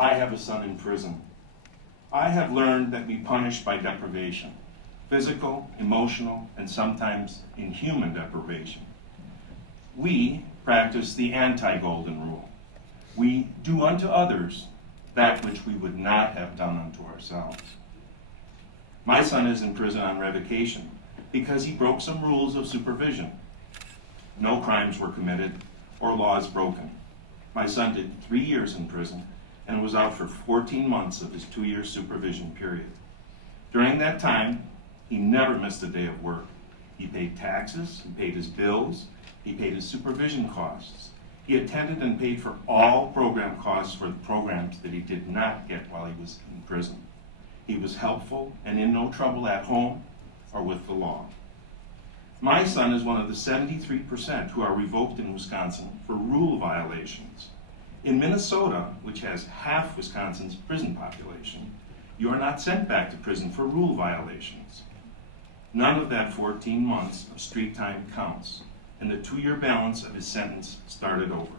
I have a son in prison. I have learned that we punish by deprivation, physical, emotional, and sometimes inhuman deprivation. We practice the anti-golden rule. We do unto others that which we would not have done unto ourselves. My son is in prison on revocation because he broke some rules of supervision. No crimes were committed or laws broken. My son did 3 years in prison and was out for 14 months of his 2-year supervision period. During that time, he never missed a day of work. He paid taxes, he paid his bills, he paid his supervision costs. He attended and paid for all program costs for the programs that he did not get while he was in prison. He was helpful and in no trouble at home or with the law. My son is one of the 73% who are revoked in Wisconsin for rule violations. In Minnesota, which has half Wisconsin's prison population, you are not sent back to prison for rule violations. None of that 14 months of street time counts, and the 2-year balance of his sentence started over.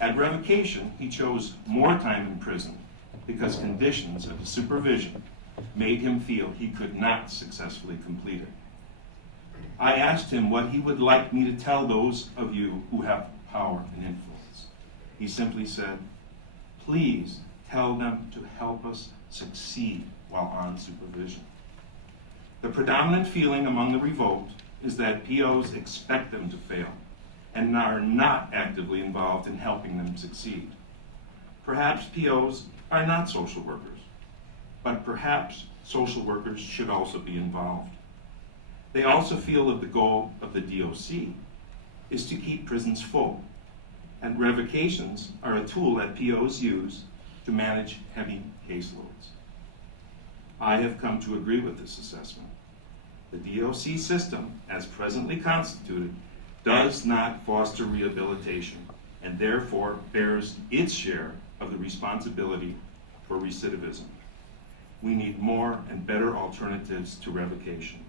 At revocation, he chose more time in prison because conditions of his supervision made him feel he could not successfully complete it. I asked him what he would like me to tell those of you who have power and influence. He simply said, please tell them to help us succeed while on supervision. The predominant feeling among the revoked is that POs expect them to fail and are not actively involved in helping them succeed. Perhaps POs are not social workers, but perhaps social workers should also be involved. They also feel that the goal of the DOC is to keep prisons full, and revocations are a tool that POs use to manage heavy caseloads. I have come to agree with this assessment. The DOC system, as presently constituted, does not foster rehabilitation and therefore bears its share of the responsibility for recidivism. We need more and better alternatives to revocation.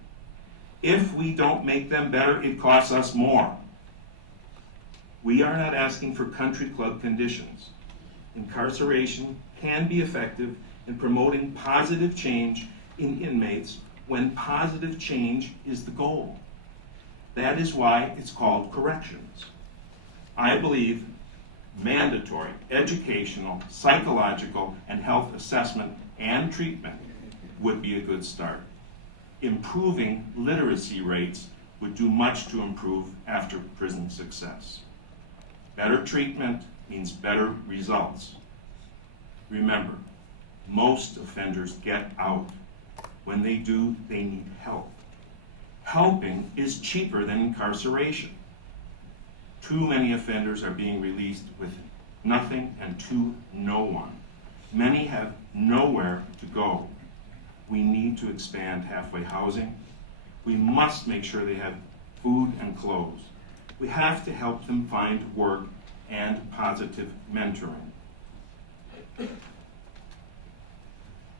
If we don't make them better, it costs us more. We are not asking for country club conditions. Incarceration can be effective in promoting positive change in inmates when positive change is the goal. That is why it's called corrections. I believe mandatory educational, psychological, and health assessment and treatment would be a good start. Improving literacy rates would do much to improve after prison success. Better treatment means better results. Remember, most offenders get out. When they do, they need help. Helping is cheaper than incarceration. Too many offenders are being released with nothing and to no one. Many have nowhere to go. We need to expand halfway housing. We must make sure they have food and clothes. We have to help them find work and positive mentoring.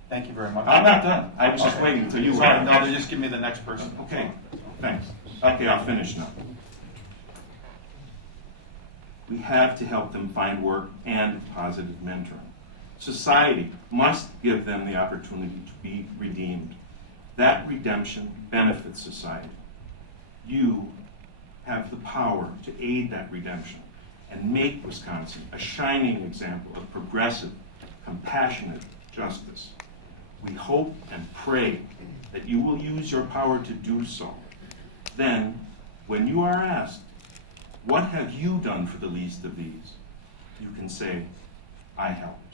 Thank you very much. I'm not done. I was just waiting until you were Sorry, done. no, just give me the next person. Okay, thanks. Okay, I'll finish now. We have to help them find work and positive mentoring. Society must give them the opportunity to be redeemed. That redemption benefits society. You have the power to aid that redemption and make Wisconsin a shining example of progressive, compassionate justice. We hope and pray that you will use your power to do so. Then, when you are asked, what have you done for the least of these? You can say, I helped.